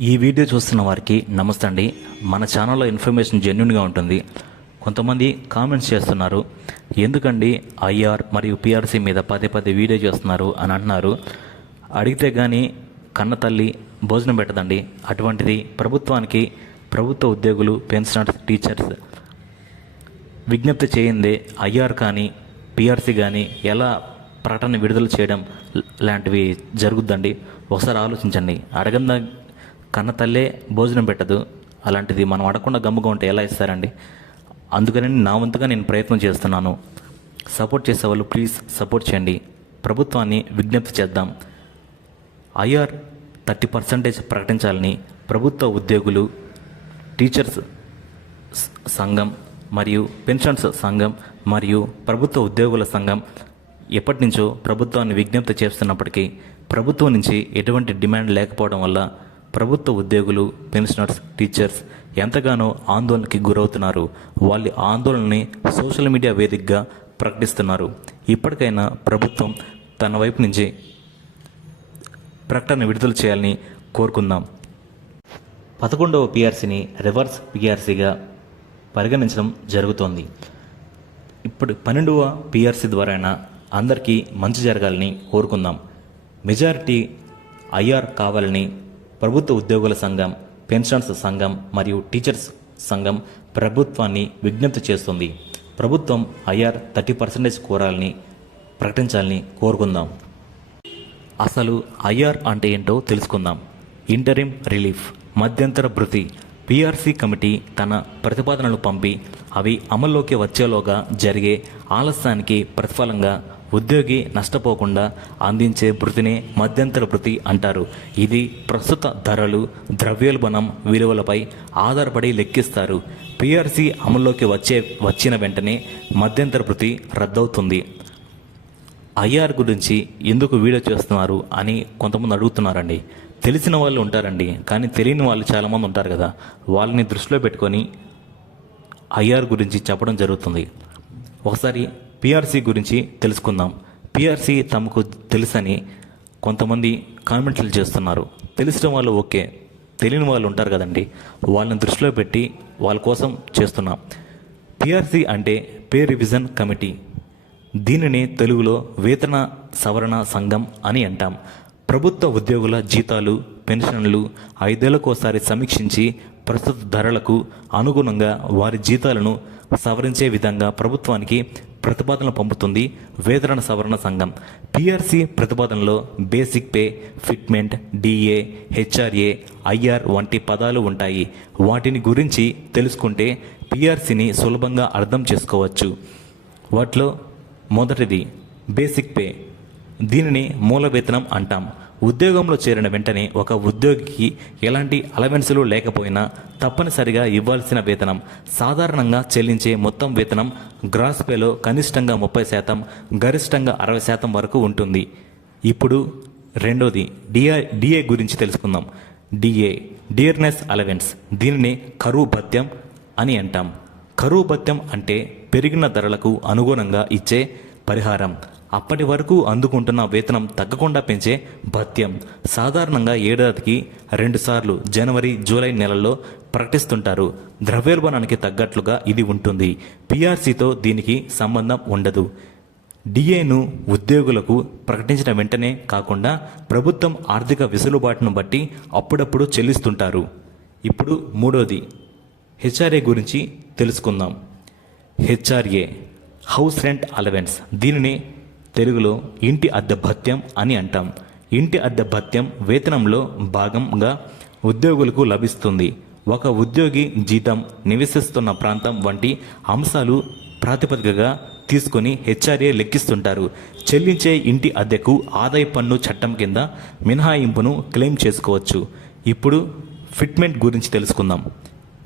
ఈ వీడియో చూస్తున్న వారికి నమస్తే అండి. మన ఛానల్లో ఇన్ఫర్మేషన్ జెన్యున్గా ఉంటుంది. కొంతమంది కామెంట్స్ చేస్తున్నారు. ఎందుకండి ఐఆర్ మరియు పిఆర్సీ మీద పదే పదే వీడియో చేస్తున్నారు అని అంటున్నారు. అడిగితే కానీ కన్న తల్లి భోజనం పెట్టదండి. అటువంటిది ప్రభుత్వానికి ప్రభుత్వ ఉద్యోగులు పెన్షనర్స్ టీచర్స్ విజ్ఞప్తి చేయిందే ఐఆర్ కానీ పిఆర్సీ కానీ ఎలా ప్రకటన విడుదల చేయడం లాంటివి జరుగుద్దండి? ఒకసారి ఆలోచించండి. అడగందా కన్న తల్లే భోజనం పెట్టదు. అలాంటిది మనం అడగకుండా గమ్ముగా ఉంటే ఎలా ఇస్తారండి? అందుకని నా వంతుగా నేను ప్రయత్నం చేస్తున్నాను. సపోర్ట్ చేసే వాళ్ళు ప్లీజ్ సపోర్ట్ చేయండి. ప్రభుత్వాన్ని విజ్ఞప్తి చేద్దాం. ఐఆర్ థర్టీ పర్సెంటేజ్ ప్రకటించాలని ప్రభుత్వ ఉద్యోగులు టీచర్స్ సంఘం మరియు పెన్షన్స్ సంఘం మరియు ప్రభుత్వ ఉద్యోగుల సంఘం ఎప్పటి నుంచో ప్రభుత్వాన్ని విజ్ఞప్తి చేస్తున్నప్పటికీ ప్రభుత్వం నుంచి ఎటువంటి డిమాండ్ లేకపోవడం వల్ల ప్రభుత్వ ఉద్యోగులు పెన్షనర్స్ టీచర్స్ ఎంతగానో ఆందోళనకి గురవుతున్నారు. వాళ్ళ ఆందోళనని సోషల్ మీడియా వేదికగా ప్రకటిస్తున్నారు. ఇప్పటికైనా ప్రభుత్వం తన వైపు నుంచి ప్రకటన విడుదల చేయాలని కోరుకుందాం. పదకొండవ పిఆర్సీని రివర్స్ పిఆర్సీగా పరిగణించడం జరుగుతోంది. ఇప్పుడు పన్నెండవ పిఆర్సీ ద్వారా అందరికీ మంచి జరగాలని కోరుకుందాం. మెజారిటీ ఐఆర్ కావాలని ప్రభుత్వ ఉద్యోగుల సంఘం పెన్షన్స్ సంఘం మరియు టీచర్స్ సంఘం ప్రభుత్వాన్ని విజ్ఞప్తి చేస్తుంది. ప్రభుత్వం ఐఆర్ థర్టీ పర్సెంటేజ్ కోరాలని ప్రకటించాలని కోరుకుందాం. అసలు ఐఆర్ అంటే ఏంటో తెలుసుకుందాం. ఇంటరిమ్ రిలీఫ్ మధ్యంతర భృతి పిఆర్సీ కమిటీ తన ప్రతిపాదనలు పంపి అవి అమల్లోకి వచ్చేలోగా జరిగే ఆలస్యానికి ప్రతిఫలంగా ఉద్యోగి నష్టపోకుండా అందించే భృతినే మధ్యంతర భృతి అంటారు. ఇది ప్రస్తుత ధరలు ద్రవ్యోల్బణం విలువలపై ఆధారపడి లెక్కిస్తారు. పిఆర్సీ అమల్లోకి వచ్చే వచ్చిన వెంటనే మధ్యంతర భృతి రద్దవుతుంది. ఐఆర్ గురించి ఎందుకు వీడియో చేస్తున్నారు అని కొంతమంది అడుగుతున్నారండి. తెలిసిన వాళ్ళు ఉంటారండి. కానీ తెలియని వాళ్ళు చాలామంది ఉంటారు కదా. వాళ్ళని దృష్టిలో పెట్టుకొని ఐఆర్ గురించి చెప్పడం జరుగుతుంది. ఒకసారి పిఆర్సీ గురించి తెలుసుకుందాం. పిఆర్సీ తమకు తెలుసని కొంతమంది కామెంట్లు చేస్తున్నారు. తెలిసిన వాళ్ళు ఓకే. తెలియని వాళ్ళు ఉంటారు కదండి. వాళ్ళని దృష్టిలో పెట్టి వాళ్ళ కోసం చేస్తున్నాం. పిఆర్సీ అంటే పే రివిజన్ కమిటీ. దీనిని తెలుగులో వేతన సవరణ సంఘం అని అంటాం. ప్రభుత్వ ఉద్యోగుల జీతాలు పెన్షన్లు ఐదేళ్ళకోసారి సమీక్షించి ప్రస్తుత ధరలకు అనుగుణంగా వారి జీతాలను సవరించే విధంగా ప్రభుత్వానికి ప్రతిపాదనలు పంపుతుంది వేతన సవరణ సంఘం. PRC ప్రతిపాదనలో basic pay fitment DA HRA IR వంటి పదాలు ఉంటాయి. వాటిని గురించి తెలుసుకుంటే పిఆర్సీని సులభంగా అర్థం చేసుకోవచ్చు. వాటిలో మొదటిది బేసిక్ పే. దీనిని మూల వేతనం అంటాం. ఉద్యోగంలో చేరిన వెంటనే ఒక ఉద్యోగికి ఎలాంటి అలవెన్సులు లేకపోయినా తప్పనిసరిగా ఇవ్వాల్సిన వేతనం. సాధారణంగా చెల్లించే మొత్తం వేతనం గ్రాస్ పేలో కనిష్టంగా ముప్పై శాతం గరిష్టంగా అరవై శాతం వరకు ఉంటుంది. ఇప్పుడు రెండోది డిఆర్ డిఏ గురించి తెలుసుకుందాం. డిఏ డియర్నెస్ అలవెన్స్ దీనిని కరువు భత్యం అని అంటాం. కరువు భత్యం అంటే పెరిగిన ధరలకు అనుగుణంగా ఇచ్చే పరిహారం. అప్పటి వరకు అందుకుంటున్న వేతనం తగ్గకుండా పెంచే భత్యం సాధారణంగా ఏడాదికి రెండుసార్లు జనవరి జూలై నెలల్లో ప్రకటిస్తుంటారు. ద్రవ్యోల్బణానికి తగ్గట్లుగా ఇది ఉంటుంది. పిఆర్సీతో దీనికి సంబంధం ఉండదు. డిఏను ఉద్యోగులకు ప్రకటించిన వెంటనే కాకుండా ప్రభుత్వం ఆర్థిక వెసులుబాటును బట్టి అప్పుడప్పుడు చెల్లిస్తుంటారు. ఇప్పుడు మూడోది. హెచ్ఆర్ఏ గురించి తెలుసుకుందాం. HRA house rent allowance. దీనిని తెలుగులో ఇంటి అద్దె భత్యం అని అంటాం. ఇంటి అద్దె భత్యం వేతనంలో భాగంగా ఉద్యోగులకు లభిస్తుంది. ఒక ఉద్యోగి జీతం నివసిస్తున్న ప్రాంతం వంటి అంశాలు ప్రాతిపదికగా తీసుకొని హెచ్ఆర్ఏ లెక్కిస్తుంటారు. చెల్లించే ఇంటి అద్దెకు ఆదాయ పన్ను చట్టం కింద మినహాయింపును క్లెయిమ్ చేసుకోవచ్చు. ఇప్పుడు ఫిట్మెంట్ గురించి తెలుసుకుందాం.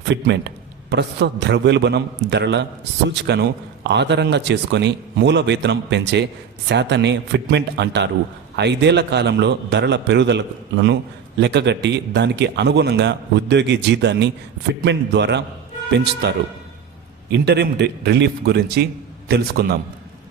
ఫిట్మెంట్ ప్రస్తుత ద్రవ్యోల్బణం ధరల సూచికను ఆధారంగా చేసుకొని మూల వేతనం పెంచే శాతాన్ని ఫిట్మెంట్ అంటారు. ఐదేళ్ళ కాలంలో ధరల పెరుగుదలను లెక్కగట్టి దానికి అనుగుణంగా ఉద్యోగి జీతాన్ని ఫిట్మెంట్ ద్వారా పెంచుతారు. ఇంటరిమ్ రి- రిలీఫ్ గురించి తెలుసుకుందాం.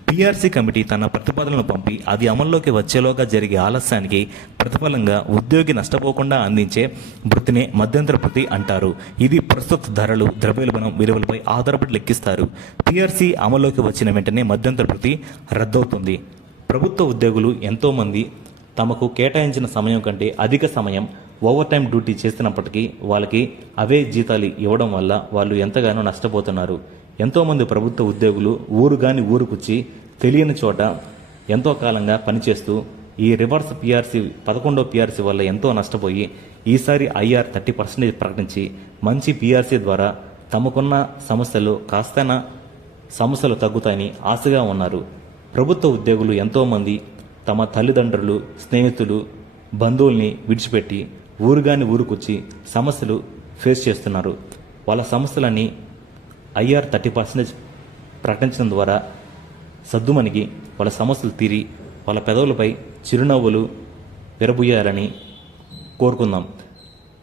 పీఆర్సీ కమిటీ తన ప్రతిపాదనలు పంపి అది అమల్లోకి వచ్చేలోగా జరిగే ఆలస్యానికి ప్రతిఫలంగా ఉద్యోగి నష్టపోకుండా అందించే వృత్తినే మధ్యంతర వృత్తి అంటారు. ఇది ప్రస్తుత ధరలు ద్రవ్యోల్బణం విలువలపై ఆధారపడి లెక్కిస్తారు. పీఆర్సీ అమల్లోకి వచ్చిన వెంటనే మధ్యంతర వృత్తి రద్దవుతుంది. ప్రభుత్వ ఉద్యోగులు ఎంతోమంది తమకు కేటాయించిన సమయం కంటే అధిక సమయం ఓవర్ టైం డ్యూటీ చేస్తున్నప్పటికీ వాళ్ళకి అవే జీతాలు ఇవ్వడం వల్ల వాళ్ళు ఎంతగానో నష్టపోతున్నారు. ఎంతోమంది ప్రభుత్వ ఉద్యోగులు ఊరు కానీ ఊరుకొచ్చి తెలియని చోట ఎంతో కాలంగా పనిచేస్తూ ఈ రివర్స్ పిఆర్సీ పదకొండో పిఆర్సీ వల్ల ఎంతో నష్టపోయి ఈసారి ఐఆర్ థర్టీ పర్సెంటేజ్ ప్రకటించి మంచి పిఆర్సీ ద్వారా తమకున్న సమస్యలు కాస్తైనా సమస్యలు తగ్గుతాయని ఆశగా ఉన్నారు. ప్రభుత్వ ఉద్యోగులు ఎంతోమంది తమ తల్లిదండ్రులు స్నేహితులు బంధువుల్ని విడిచిపెట్టి ఊరుగాని ఊరుకొచ్చి సమస్యలు ఫేస్ చేస్తున్నారు. వాళ్ళ సమస్యలన్నీ ఐఆర్ థర్టీ పర్సెంటేజ్ ప్రకటించడం ద్వారా సద్దుమణిగి వాళ్ళ సమస్యలు తీరి వాళ్ళ పెదవులపై చిరునవ్వులు విరబుయ్యాలని కోరుకుందాం.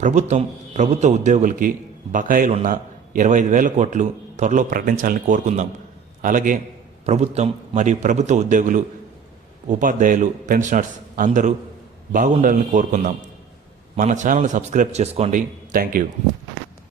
ప్రభుత్వం ప్రభుత్వ ఉద్యోగులకి బకాయిలున్న ఇరవై ఐదు వేల కోట్లు త్వరలో ప్రకటించాలని కోరుకుందాం. అలాగే ప్రభుత్వం మరియు ప్రభుత్వ ఉద్యోగులు ఉపాధ్యాయులు పెన్షనర్స్ అందరూ బాగుండాలని కోరుకుందాం. మన ఛానల్ని సబ్స్క్రైబ్ చేసుకోండి. Thank you.